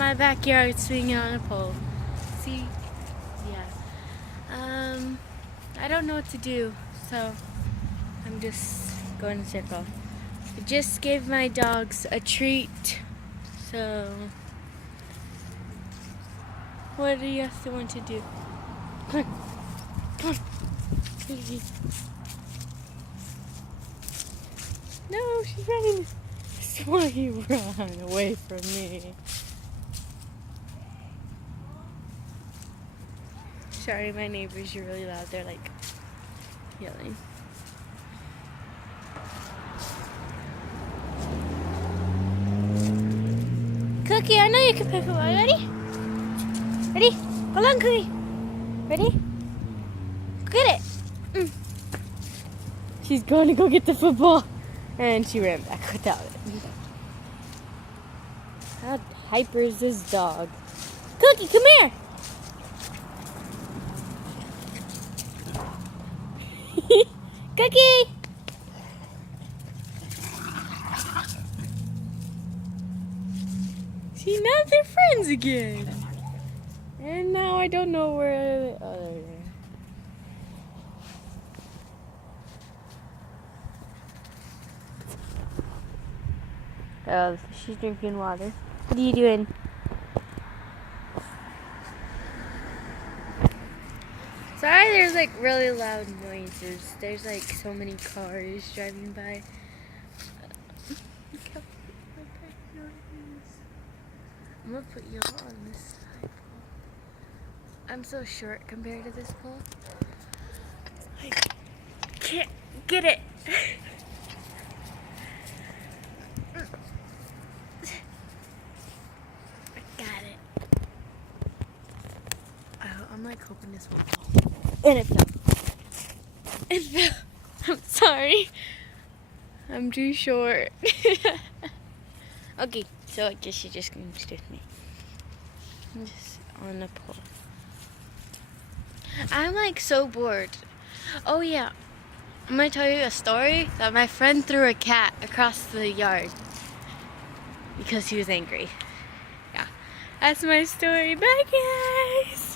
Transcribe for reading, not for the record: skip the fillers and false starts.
my backyard swinging on a pole. See? Yeah. I don't know what to do, so I'm just going in a circle. I just gave my dogs a treat, so what do you guys want to do? Come on. Come on. Cookie. No, she's running. Why you run away from me? Sorry, my neighbors are really loud. They're like yelling. Cookie, I know you can play football. Ready? Ready? Hold on, Cookie. Ready? Get it. She's going to go get the football. And she ran back without it. How hyper is this dog? Cookie, come here. Cookie. See, now they're friends again. And now I don't know where the other. Oh, she's drinking water. What are you doing? Sorry, there's like really loud noises. There's like so many cars driving by. I'm gonna put you on this side. I'm so short compared to this pole. I can't get it. I'm like hoping this will fall. And it fell. It fell. I'm sorry. I'm too short. Okay, so I guess you're just going to stick me. I'm just on the pole. I'm like so bored. Oh yeah. I'm going to tell you a story that my friend threw a cat across the yard because he was angry. Yeah. That's my story. Bye guys.